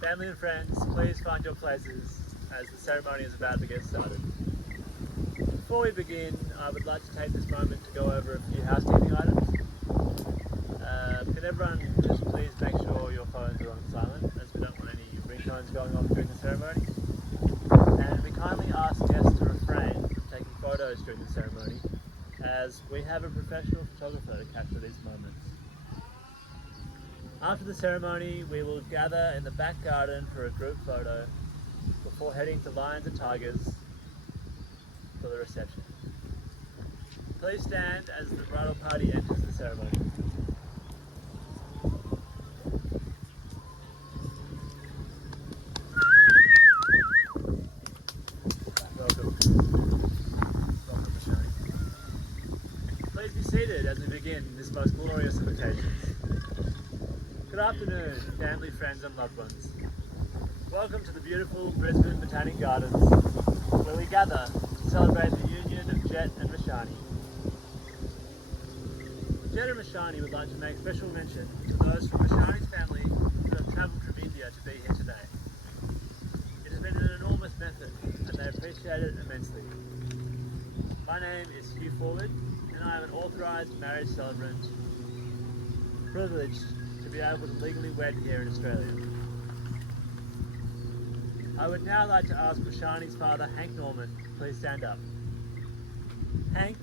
Family and friends, please find your places as the ceremony is about to get started. Before we begin, I would like to take this moment to go over a few housekeeping items. Can everyone just please make sure your phones are on silent, as we don't want any ringtones going off during the ceremony. And we kindly ask guests to refrain from taking photos during the ceremony, as we have a professional photographer to capture these moments. After the ceremony, we will gather in the back garden for a group photo before heading to Lions and Tigers for the reception. Please stand as the bridal party enters the ceremony. Welcome. Welcome, Roshani. Please be seated as we begin this most glorious of occasions. Good afternoon, family, friends and loved ones. Welcome to the beautiful Brisbane Botanic Gardens, where we gather to celebrate the union of Jett and Roshani. Jett and Roshani would like to make special mention to those from Roshani's family who have travelled from India to be here today. It has been an enormous effort and they appreciate it immensely. My name is Hugh Forward and I am an authorised marriage celebrant, privileged to be able to legally wed here in Australia. I would now like to ask Roshani's father, Hank Norman, to please stand up. Hank,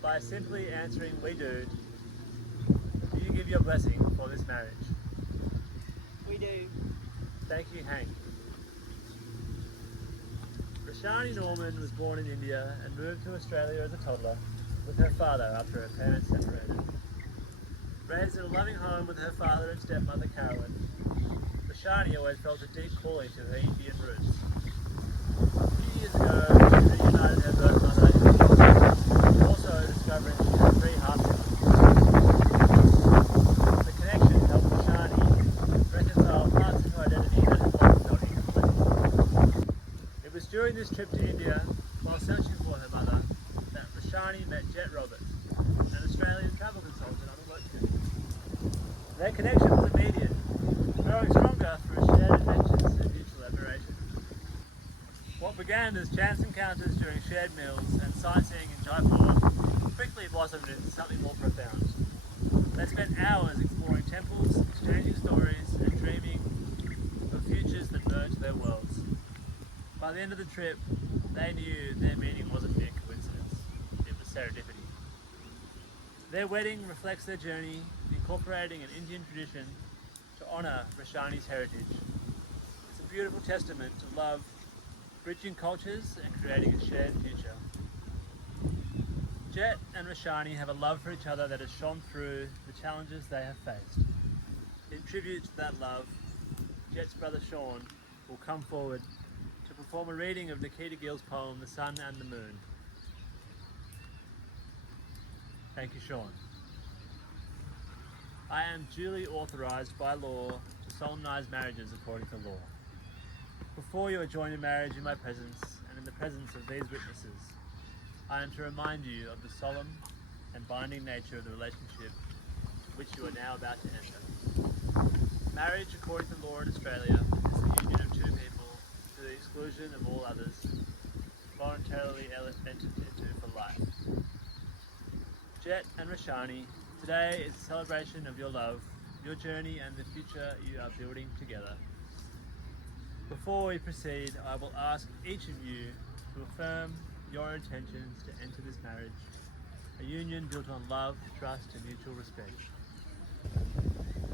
by simply answering "we do you give your blessing for this marriage?" We do. Thank you, Hank. Roshani Norman was born in India and moved to Australia as a toddler with her father after her parents separated. Raised in a loving home with her father and stepmother Carolyn, Roshani always felt a deep calling to her Indian roots. A few years ago, she reunited her birth mother, also discovering she had 3 half-siblings. The connection helped Roshani reconcile parts of her identity that had once felt incomplete. It was during this trip to India, while searching for her mother, that Roshani met Jett Roberts, an Australian travel consultant on a work trip. Their connection was immediate, growing stronger through shared adventures and mutual admiration. What began as chance encounters during shared meals and sightseeing in Jaipur quickly blossomed into something more profound. They spent hours exploring temples, exchanging stories, and dreaming of futures that merged their worlds. By the end of the trip, they knew their meaning wasn't mere coincidence, it was serendipity. Their wedding reflects their journey, incorporating an Indian tradition to honour Roshani's heritage. It's a beautiful testament to love, bridging cultures and creating a shared future. Jett and Roshani have a love for each other that has shone through the challenges they have faced. In tribute to that love, Jett's brother Sean will come forward to perform a reading of Nikita Gill's poem, The Sun and the Moon. Thank you, Sean. I am duly authorised by law to solemnise marriages according to law. Before you are joined in marriage in my presence and in the presence of these witnesses, I am to remind you of the solemn and binding nature of the relationship which you are now about to enter. Marriage, according to law in Australia, is the union of 2 people to the exclusion of all others, voluntarily entered into for life. Jett and Roshani, today is a celebration of your love, your journey and the future you are building together. Before we proceed, I will ask each of you to affirm your intentions to enter this marriage, a union built on love, trust and mutual respect.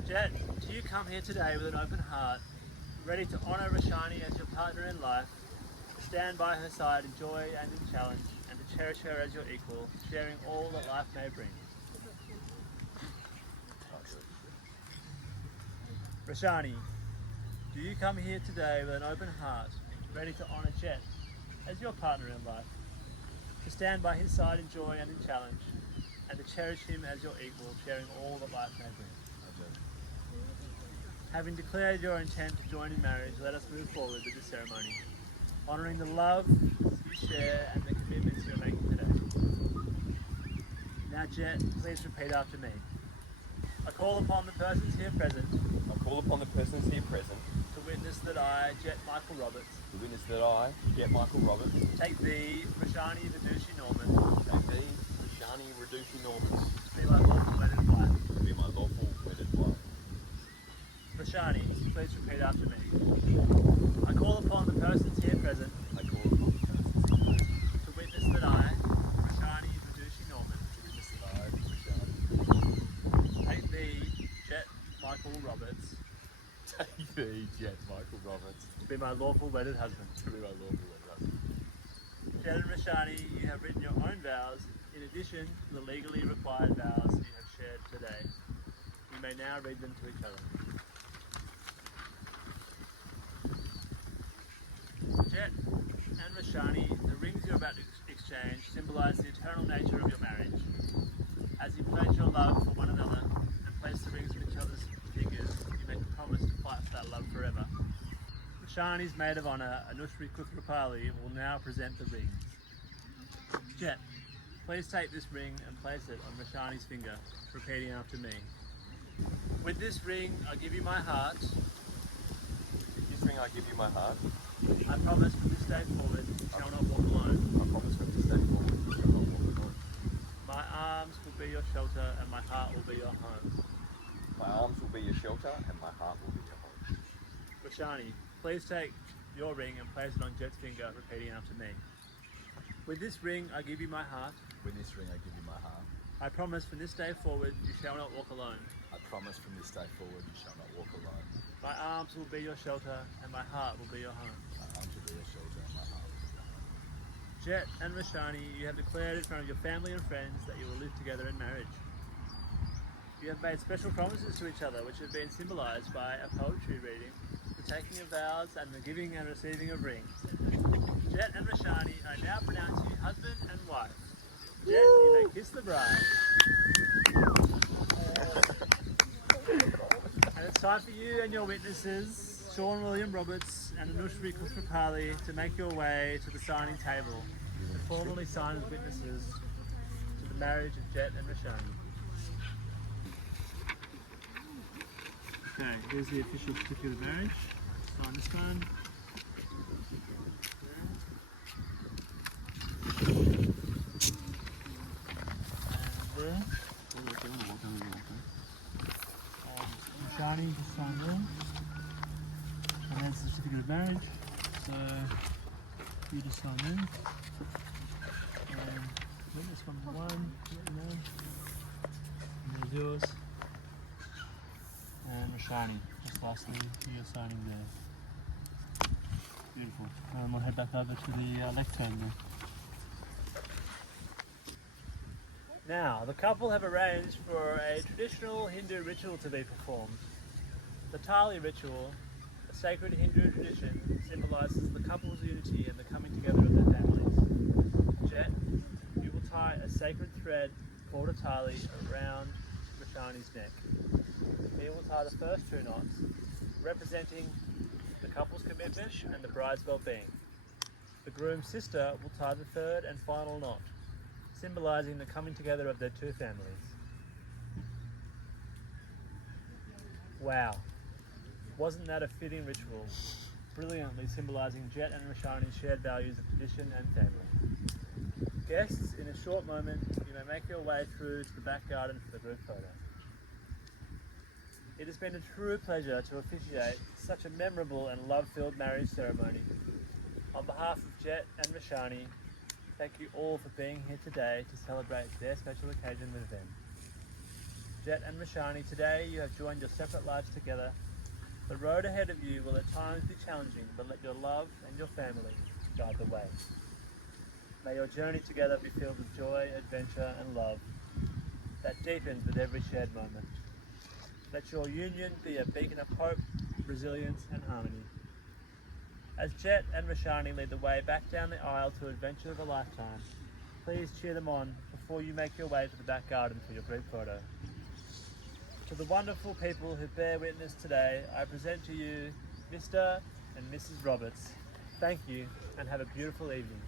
Jett, do you come here today with an open heart, ready to honour Roshani as your partner in life, to stand by her side in joy and in challenge, and to cherish her as your equal, sharing all that life may bring? Roshani, do you come here today with an open heart, ready to honour Jett as your partner in life, to stand by his side in joy and in challenge, and to cherish him as your equal, sharing all that life may bring? Having declared your intent to join in marriage, let us move forward with the ceremony, honouring the love you share and the commitments you're making today. Now Jett, please repeat after me. I call upon the persons here present I call upon the persons here present that I, Jett Michael Roberts, The witness that I, Jett Michael Roberts, take thee, Roshani Vidushi Norman, take thee, Roshani Redushi Normans, to be my lawful wedded wife. to be my lawful wedded wife. Roshani, please repeat after me. I call upon the persons here present I call upon the persons to witness that I, Roshani Vidushi Norman, to witness that I, Roshani, take thee, Jett Michael Roberts, take thee, Jett Michael Roberts, to be my lawful wedded husband. to be my lawful wedded husband. Jett and Roshani, you have written your own vows in addition to the legally required vows you have shared today. You may now read them to each other. Jett and Roshani, the rings you're about to exchange symbolise the eternal nature of your marriage. As you pledge your love for one another and place the rings on each other's fingers, you make a promise to fight for that love forever. Roshani's maid of honour, Anushri Kuthrapali, will now present the rings. Jett, please take this ring and place it on Roshani's finger, repeating after me. With this ring, I give you my heart. With this ring I give you my heart. I promise from this day forward, you shall not walk alone. I promise from this day forward you shall not walk alone. My arms will be your shelter and my heart will be your home. My arms will be your shelter and my heart will be your home. Roshani, please take your ring and place it on Jett's finger, repeating after me. With this ring, I give you my heart. With this ring I give you my heart. I promise from this day forward, you shall not walk alone. I promise from this day forward you shall not walk alone. My arms will be your shelter and my heart will be your home. My arms will be your shelter and my heart will be your home. Jett and Roshani, you have declared in front of your family and friends that you will live together in marriage. You have made special promises to each other, which have been symbolised by a poetry reading, the taking of vows, and the giving and receiving of rings. Jett and Roshani, I now pronounce you husband and wife. Jett, you may kiss the bride. And it's time for you and your witnesses, Sean William Roberts and Anushri Kuthrapali, to make your way to the signing table to formally sign as witnesses to the marriage of Jett and Roshani. Okay, here's the official certificate of marriage. Sign this one. And there. Roshani just signed there. And there's the certificate of marriage. So you just sign there. And witness number one, let me know. And there's yours. And Roshani, just lastly, you're signing there. Beautiful. And we'll head back over to the lectern there. Now, the couple have arranged for a traditional Hindu ritual to be performed. The Tali ritual, a sacred Hindu tradition, symbolises the couple's unity and the coming together of their families. Jett, you will tie a sacred thread called a Tali around Roshani's neck. He will tie the first two knots, representing the couple's commitment and the bride's well-being. The groom's sister will tie the third and final knot, symbolising the coming together of their two families. Wow, wasn't that a fitting ritual? Brilliantly symbolising Jett and Roshani's shared values of tradition and family. Guests, in a short moment, you may make your way through to the back garden for the group photo. It has been a true pleasure to officiate such a memorable and love-filled marriage ceremony. On behalf of Jett and Roshani, thank you all for being here today to celebrate their special occasion with them. Jett and Roshani, today you have joined your separate lives together. The road ahead of you will at times be challenging, but let your love and your family guide the way. May your journey together be filled with joy, adventure and love that deepens with every shared moment. Let your union be a beacon of hope, resilience and harmony. As Jett and Roshani lead the way back down the aisle to adventure of a lifetime, please cheer them on before you make your way to the back garden for your group photo. To the wonderful people who bear witness today, I present to you Mr. and Mrs. Roberts. Thank you and have a beautiful evening.